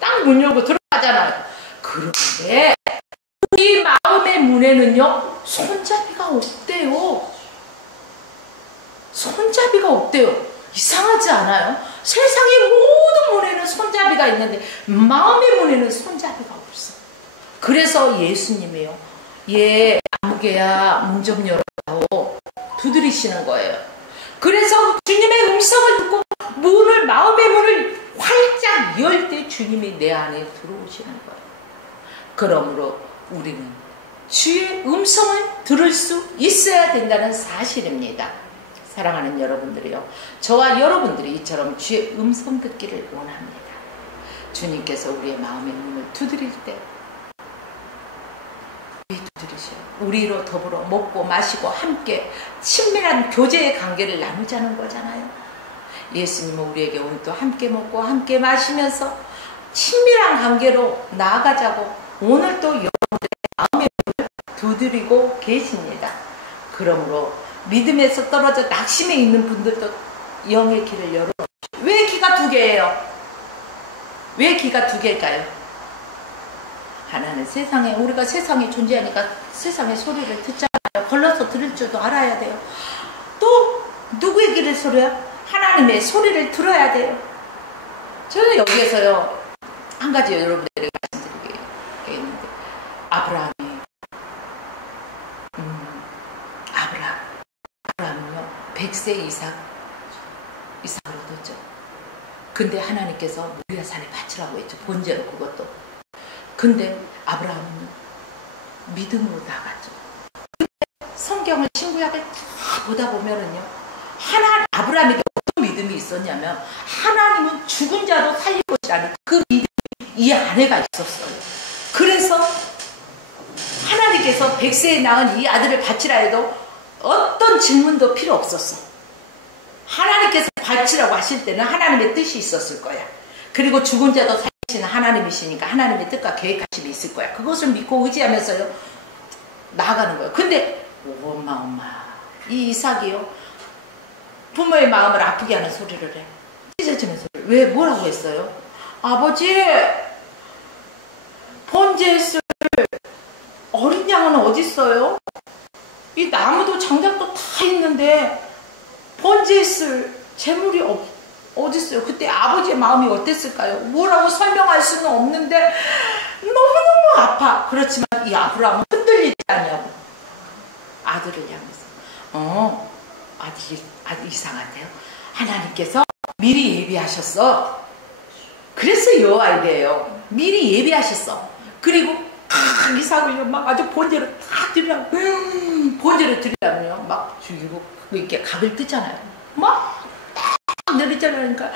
딱 문 열고 들어가잖아요. 그런데 우리 마음의 문에는요, 손잡이가 없대요. 손잡이가 없대요. 이상하지 않아요? 세상의 모든 문에는 손잡이가 있는데 마음의 문에는 손잡이가 없어. 그래서 예수님이요, 아무개야 문 좀 열어다오, 두드리시는 거예요. 그래서 주님의 음성을 듣고 마음의 문을 활짝 열 때 주님이 내 안에 들어오시는 거예요. 그러므로 우리는 주의 음성을 들을 수 있어야 된다는 사실입니다. 사랑하는 여러분들이요, 저와 여러분들이 이처럼 주의 음성 듣기를 원합니다. 주님께서 우리의 마음의 문을 두드릴 때 왜 두드리셔요? 우리로 더불어 먹고 마시고 함께 친밀한 교제의 관계를 나누자는 거잖아요. 예수님은 우리에게 오늘도 함께 먹고 함께 마시면서 친밀한 관계로 나아가자고 오늘도 여러분들의 마음의 문을 두드리고 계십니다. 그러므로 믿음에서 떨어져 낙심해 있는 분들도 영의 길을 열어놓으십시오. 왜 귀가 두 개예요? 왜 귀가 두 개일까요? 하나는 세상에, 우리가 세상에 존재하니까 세상의 소리를 듣잖아요. 걸러서 들을 줄도 알아야 돼요. 또 누구의 길을 소리야? 하나님의 소리를 들어야 돼요. 저는 여기에서요, 한 가지 여러분들에게 말씀드리게 있는데, 아브라함은요 100세 이상을 얻었죠. 근데 하나님께서 모리아산에 바치라고 했죠. 번제로 그것도. 근데 아브라함은 믿음으로 나갔죠. 근데 성경을 신구약을 다 보다 보면은요, 아브라함에게 어떤 믿음이 있었냐면, 하나님은 죽은 자도 살릴 것이라는 그 믿음이 이 안에가 있었어요. 그래서 하나님께서 100세에 낳은 이 아들을 바치라 해도 어떤 질문도 필요 없었어. 하나님께서 바치라고 하실 때는 하나님의 뜻이 있었을 거야. 그리고 죽은 자도 살리시는 하나님이시니까 하나님의 뜻과 계획하심이 있을 거야. 그것을 믿고 의지하면서요 나아가는 거예요. 근데 엄마 이 이삭이요, 부모의 마음을 아프게 하는 소리를 해. 찢어지는 소리를. 왜, 뭐라고 했어요? 아버지, 번제했을 어린 양은 어디 있어요? 이 나무도 장작도 다 있는데 번제했을 재물이 어디 있어요? 그때 아버지의 마음이 어땠을까요? 뭐라고 설명할 수는 없는데 너무너무 아파. 그렇지만 이 아브라함은 흔들리지 않냐고. 아들을 향해서 아들 이상한데요? 하나님께서 미리 예비하셨어. 그래서 여호와이래요. 미리 예비하셨어. 그리고 이삭을 막 아주 번제로 다 드리라고, 번제로 드리라면요 막 죽이고 이렇게 각을 뜨잖아요. 막 내리잖아요. 그러니까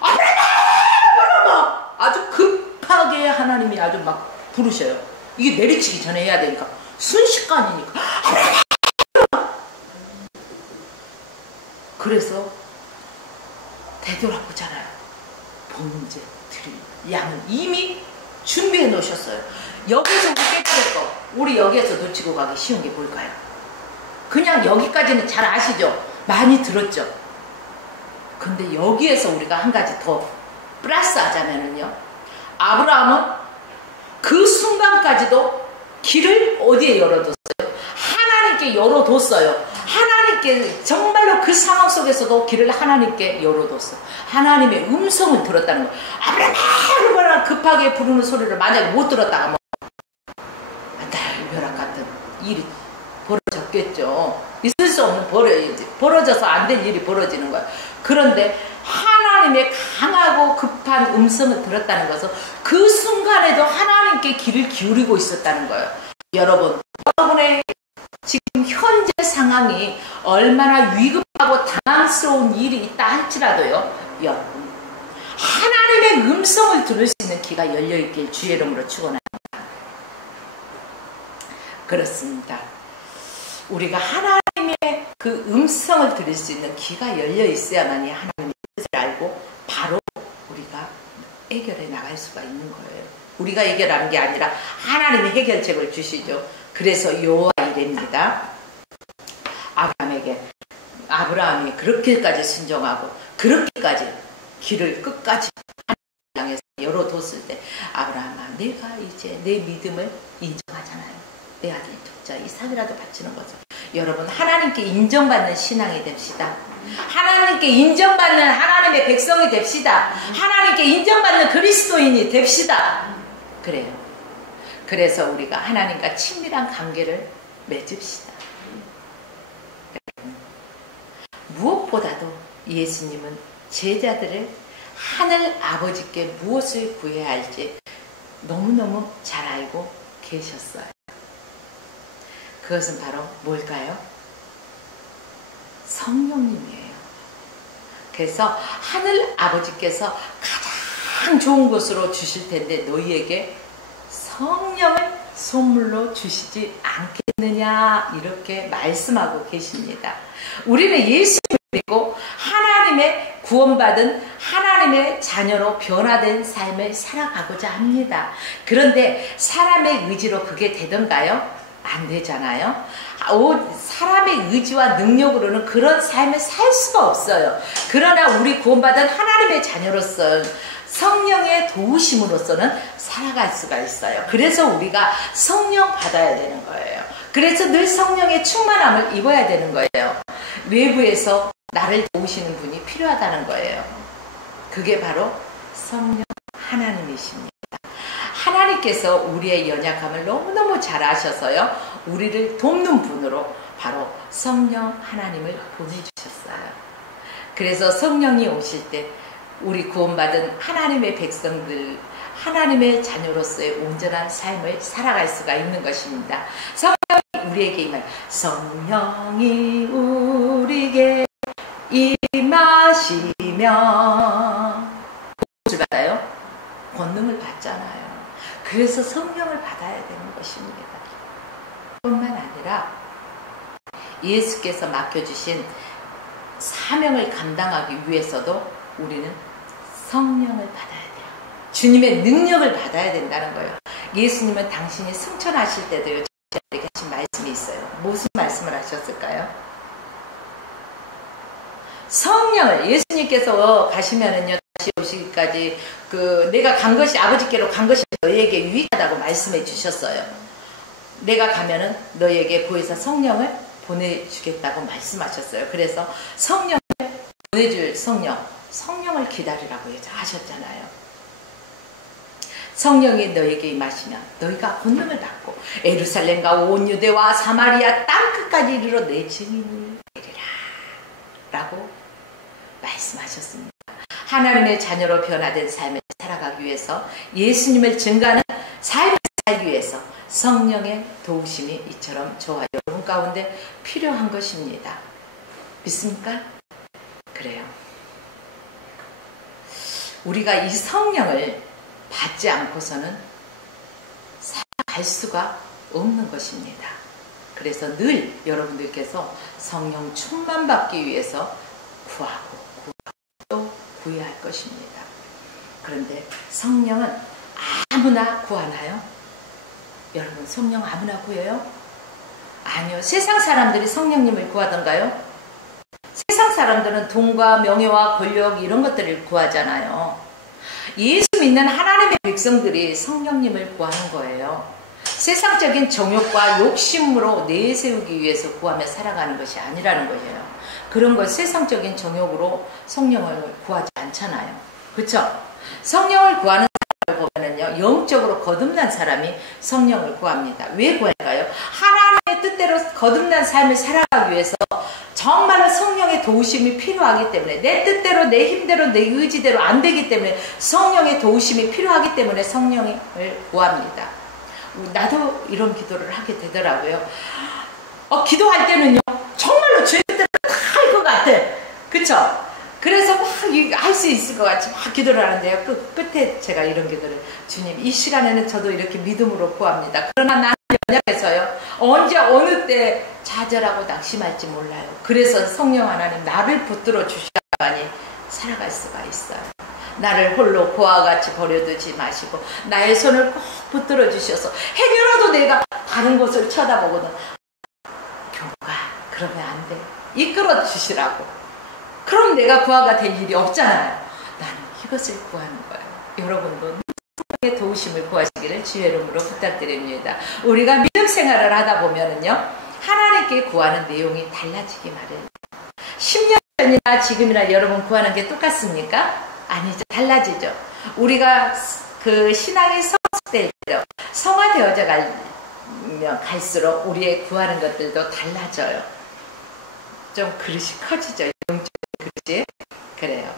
아브라함 아주 급하게 하나님이 아주 막 부르셔요. 이게 내리치기 전에 해야 되니까, 순식간이니까. 그래서 되돌아보잖아요. 번제 드릴 양은 이미 준비해 놓으셨어요. 여기서 우리 깨달을 거, 우리 여기에서 놓치고 가기 쉬운 게 뭘까요? 그냥 여기까지는 잘 아시죠? 많이 들었죠? 근데 여기에서 우리가 한 가지 더 플러스 하자면은요, 아브라함은 그 순간까지도 길을 어디에 열어뒀어요? 하나님께 열어뒀어요. 하나님께, 정말로 그 상황 속에서도 길을 하나님께 열어뒀어요. 하나님의 음성을 들었다는 거예요. 아브라함 급하게 부르는 소리를 만약에 못 들었다가 멸학 같은 일이 벌어졌겠죠. 있을 수 없는 벌어져서 안 될 일이 벌어지는 거예요. 그런데 하나님의 강하고 급한 음성을 들었다는 것은 그 순간에도 하나님께 귀를 기울이고 있었다는 거예요. 여러분, 여러분의 지금 현재 상황이 얼마나 위급하고 당황스러운 일이 있다 할지라도요, 여러분, 하나님의 음성을 들을 수 있는 귀가 열려있길 주의 이름으로 축원합니다. 그렇습니다. 우리가 하나님의 그 음성을 들을 수 있는 귀가 열려 있어야만이 하나님의 뜻을 알고 바로 우리가 해결해 나갈 수가 있는 거예요. 우리가 해결하는 게 아니라 하나님이 해결책을 주시죠. 그래서 여호와 이레입니다. 아브라함이 그렇게까지 순종하고 그렇게까지 길을 끝까지 하나님 향해서 열어뒀을 때, 아브라함아, 내가 이제 내 믿음을 인정하잖아요. 내 아들 독자 이삭이라도 바치는 거죠. 여러분, 하나님께 인정받는 신앙이 됩시다. 하나님께 인정받는 하나님의 백성이 됩시다. 하나님께 인정받는 그리스도인이 됩시다. 그래요. 그래서 우리가 하나님과 친밀한 관계를 맺읍시다. 무엇보다도 예수님은 제자들을 하늘 아버지께 무엇을 구해야 할지 너무너무 잘 알고 계셨어요. 그것은 바로 뭘까요? 성령님이에요. 그래서 하늘 아버지께서 가장 좋은 것으로 주실 텐데 너희에게 성령을 선물로 주시지 않겠느냐 이렇게 말씀하고 계십니다. 우리는 예수님을 믿고 하나님의 구원받은 하나님의 자녀로 변화된 삶을 살아가고자 합니다. 그런데 사람의 의지로 그게 되던가요? 안 되잖아요. 사람의 의지와 능력으로는 그런 삶을 살 수가 없어요. 그러나 우리 구원받은 하나님의 자녀로서 성령의 도우심으로서는 살아갈 수가 있어요. 그래서 우리가 성령 받아야 되는 거예요. 그래서 늘 성령의 충만함을 입어야 되는 거예요. 외부에서 나를 도우시는 분이 필요하다는 거예요. 그게 바로 성령 하나님이십니다. 하나님께서 우리의 연약함을 너무너무 잘 아셔서요. 우리를 돕는 분으로 바로 성령 하나님을 보내주셨어요. 그래서 성령이 오실 때 우리 구원받은 하나님의 백성들, 하나님의 자녀로서의 온전한 삶을 살아갈 수가 있는 것입니다. 성령이 우리에게 임할, 성령이 우리에게 임하시면 무엇을 받아요? 권능을 받잖아요. 그래서 성령을 받아야 되는 것입니다. 뿐만 아니라 예수께서 맡겨주신 사명을 감당하기 위해서도 우리는 성령을 받아야 돼요. 주님의 능력을 받아야 된다는 거예요. 예수님은 당신이 승천하실 때도요, 저에게 하신 말씀이 있어요. 무슨 말씀을 하셨을까요? 성령을, 예수님께서 가시면은요, 다시 오시기까지 내가 간 것이, 아버지께로 간 것이 너희에게 유익하다고 말씀해 주셨어요. 내가 가면은 너희에게 보혜사 성령을 보내주겠다고 말씀하셨어요. 그래서 성령을 보내줄 성령을 기다리라고 하셨잖아요. 성령이 너에게 임하시면 너희가 권능을 받고 예루살렘과 온 유대와 사마리아 땅끝까지 이르러 내 증인이 되리라 라고 말씀하셨습니다. 하나님의 자녀로 변화된 삶을 살아가기 위해서, 예수님을 증거하는 삶을 살기 위해서 성령의 도우심이 이처럼 저와 여러분 가운데 필요한 것입니다. 믿습니까? 그래요. 우리가 이 성령을 받지 않고서는 살아갈 수가 없는 것입니다. 그래서 늘 여러분들께서 성령 충만 받기 위해서 구하고 또 구해야 할 것입니다. 그런데 성령은 아무나 구하나요? 여러분, 성령 아무나 구해요? 아니요. 세상 사람들이 성령님을 구하던가요? 세상 사람들은 돈과 명예와 권력 이런 것들을 구하잖아요. 예수 믿는 하나님의 백성들이 성령님을 구하는 거예요. 세상적인 정욕과 욕심으로 내세우기 위해서 구하며 살아가는 것이 아니라는 거예요. 그런 걸 세상적인 정욕으로 성령을 구하지 않잖아요. 그렇죠? 성령을 구하는 사람을 보면은요, 영적으로 거듭난 사람이 성령을 구합니다. 왜 구할까요? 하나님의 뜻대로 거듭난 삶을 살아가기 위해서 정말로 성령의 도우심이 필요하기 때문에, 내 뜻대로 내 힘대로 내 의지대로 안 되기 때문에 성령의 도우심이 필요하기 때문에 성령을 구합니다. 나도 이런 기도를 하게 되더라고요. 기도할 때는요, 정말로 주의 뜻대로 다 할 것 같아. 그쵸? 그래서 막 할 수 있을 것 같이 막 기도를 하는데요. 끝에 제가 이런 기도를, 주님, 이 시간에는 저도 이렇게 믿음으로 구합니다. 그러나 나는 연약해서요, 언제 어느 때 좌절하고 낙심할지 몰라요. 그래서 성령 하나님 나를 붙들어 주셔야만이 살아갈 수가 있어요. 나를 홀로 고아와 같이 버려두지 마시고 나의 손을 꼭 붙들어 주셔서 해결라도 내가 다른 곳을 쳐다보거든, 교가 그러면 안 돼, 이끌어 주시라고. 그럼 내가 고아가 될 일이 없잖아요. 나는 이것을 구하는 거예요. 여러분도 성령의 도우심을 구하시기를 주의 이름으로 부탁드립니다. 우리가 믿음 생활을 하다 보면은요, 하나님께 구하는 내용이 달라지기 마련이에요. 10년 전이나 지금이나 여러분 구하는 게 똑같습니까? 아니죠. 달라지죠. 우리가 그 신앙이 성숙되죠. 성화되어져 가면 갈수록 우리의 구하는 것들도 달라져요. 좀 그릇이 커지죠. 영적인 그치? 그래요.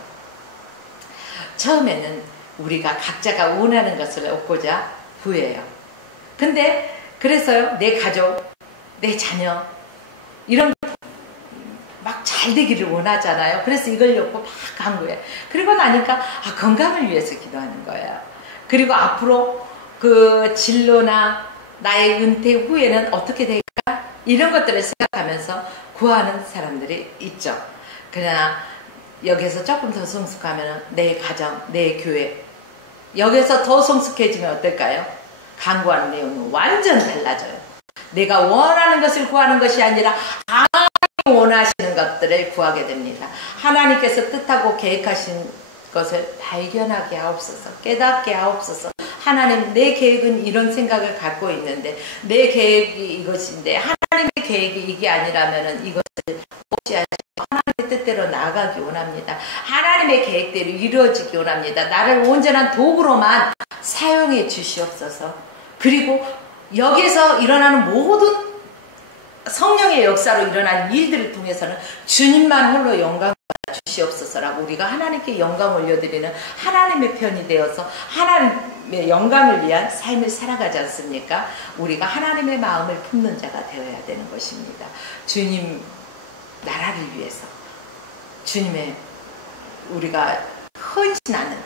처음에는 우리가 각자가 원하는 것을 얻고자 구해요. 근데 그래서요, 내 가족, 내 자녀 이런 막 잘 되기를 원하잖아요. 그래서 이걸 얻고 막 간구해. 그리고 나니까 건강을 위해서 기도하는 거예요. 그리고 앞으로 그 진로나 나의 은퇴 후에는 어떻게 될까? 이런 것들을 생각하면서 구하는 사람들이 있죠. 그러나 여기서 조금 더 성숙하면 내 가정, 내 교회 여기서 더 성숙해지면 어떨까요? 간구하는 내용은 완전 달라져요. 내가 원하는 것을 구하는 것이 아니라 하나님 원하시는 것들을 구하게 됩니다. 하나님께서 뜻하고 계획하신 것을 발견하게 하옵소서, 깨닫게 하옵소서. 하나님, 내 계획은 이런 생각을 갖고 있는데 내 계획이 이것인데 하나님의 계획이 이게 아니라면 이것을 없이 하나님의 뜻대로 나아가기 원합니다. 하나님의 계획대로 이루어지기 원합니다. 나를 온전한 도구로만 사용해 주시옵소서. 그리고 여기에서 일어나는 모든 성령의 역사로 일어나는 일들을 통해서는 주님만 홀로 영광을 주시옵소서라고 우리가 하나님께 영광 올려드리는 하나님의 편이 되어서 하나님의 영광을 위한 삶을 살아가지 않습니까? 우리가 하나님의 마음을 품는 자가 되어야 되는 것입니다. 주님 나라를 위해서 주님의 우리가 헌신하는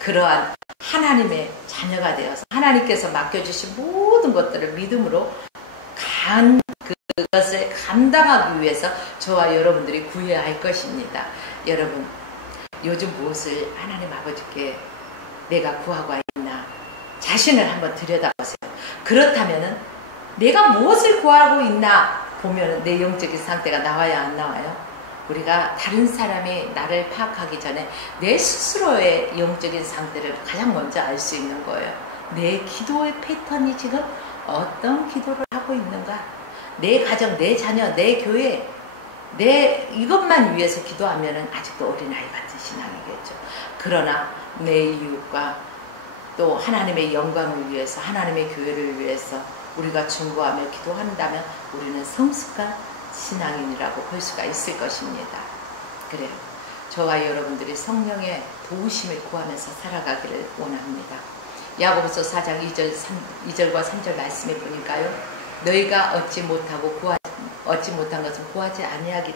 그러한 하나님의 자녀가 되어서 하나님께서 맡겨주신 모든 것들을 믿음으로 그것을 감당하기 위해서 저와 여러분들이 구해야 할 것입니다. 여러분, 요즘 무엇을 하나님 아버지께 내가 구하고 있나 자신을 한번 들여다보세요. 그렇다면 내가 무엇을 구하고 있나 보면 내 영적인 상태가 나와야 안 나와요? 우리가 다른 사람이 나를 파악하기 전에 내 스스로의 영적인 상태를 가장 먼저 알 수 있는 거예요. 내 기도의 패턴이 지금 어떤 기도를 하고 있는가? 내 가정, 내 자녀, 내 교회, 내 이것만 위해서 기도하면 아직도 어린아이 같은 신앙이겠죠. 그러나 내 이웃과 또 하나님의 영광을 위해서, 하나님의 교회를 위해서 우리가 중보하며 기도한다면 우리는 성숙한 신앙인이라고 볼 수가 있을 것입니다. 그래요. 저와 여러분들이 성령의 도우심을 구하면서 살아가기를 원합니다. 야고보서 4장 2절과 3절 말씀에 보니까요. 너희가 얻지 못한 것은 구하지 아니하기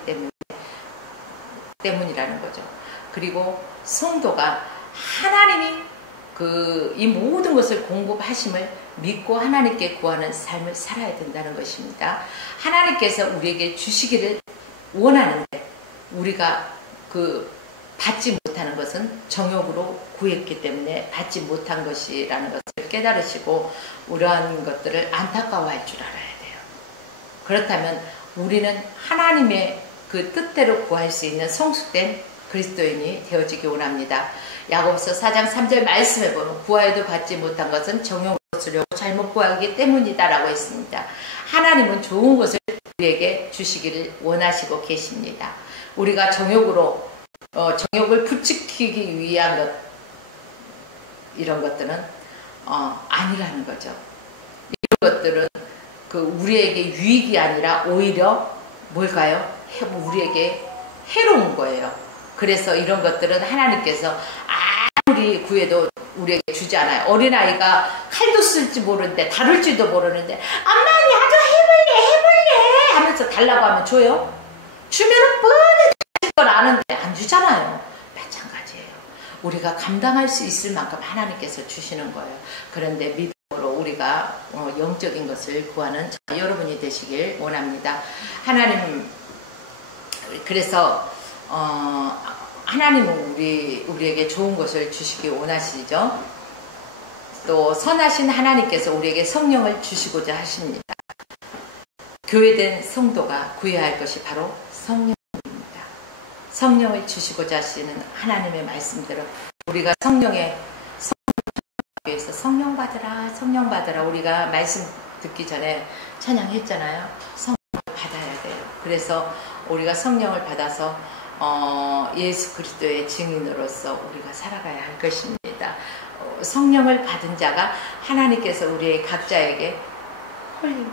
때문이라는 거죠. 그리고 성도가 하나님이 이 모든 것을 공급하심을 믿고 하나님께 구하는 삶을 살아야 된다는 것입니다. 하나님께서 우리에게 주시기를 원하는데 우리가 받지 못하는 것은 정욕으로 구했기 때문에 받지 못한 것이라는 것을 깨달으시고 이러한 것들을 안타까워할 줄 알아야 돼요. 그렇다면 우리는 하나님의 그 뜻대로 구할 수 있는 성숙된 그리스도인이 되어지기 원합니다. 야고보서 4장 3절 말씀에 보면 구하여도 받지 못한 것은 정욕으로 쓰려고 잘못 구하기 때문이다 라고 했습니다. 하나님은 좋은 것을 우리에게 주시기를 원하시고 계십니다. 우리가 정욕을 부추기기 위한 이런 것들은 아니라는 거죠. 이런 것들은 우리에게 유익이 아니라 오히려 뭘까요? 우리에게 해로운 거예요. 그래서 이런 것들은 하나님께서 아무리 구해도 우리에게 주지 않아요. 어린아이가 칼도 쓸지 모르는데 다룰지도 모르는데 엄마 나도 해볼래 하면서 달라고 하면 줘요? 주면은 뻔히 줄 걸 아는데 안 주잖아요. 마찬가지예요. 우리가 감당할 수 있을 만큼 하나님께서 주시는 거예요. 그런데 믿음으로 우리가 영적인 것을 구하는 여러분이 되시길 원합니다. 하나님, 그래서 하나님은 우리에게 좋은 것을 주시기 원하시죠. 또 선하신 하나님께서 우리에게 성령을 주시고자 하십니다. 교회된 성도가 구해야 할 것이 바로 성령입니다. 성령을 주시고자 하시는 하나님의 말씀대로 우리가 성령을 위해서 성령 받으라, 성령 받으라. 우리가 말씀 듣기 전에 찬양했잖아요. 성령을 받아야 돼요. 그래서 우리가 성령을 받아서 예수 그리스도의 증인으로서 우리가 살아가야 할 것입니다. 성령을 받은 자가 하나님께서 우리의 각자에게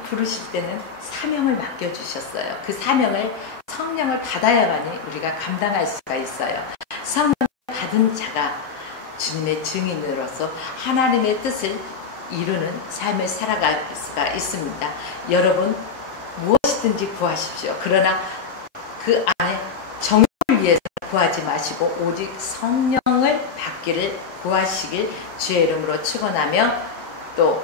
부르실 때는 사명을 맡겨주셨어요. 그 사명을 성령을 받아야만이 우리가 감당할 수가 있어요. 성령을 받은 자가 주님의 증인으로서 하나님의 뜻을 이루는 삶을 살아갈 수가 있습니다. 여러분 무엇이든지 구하십시오. 그러나 그 안에 정욕을 위해서 구하지 마시고 오직 성령을 받기를 구하시길 주의 이름으로 축원하며 또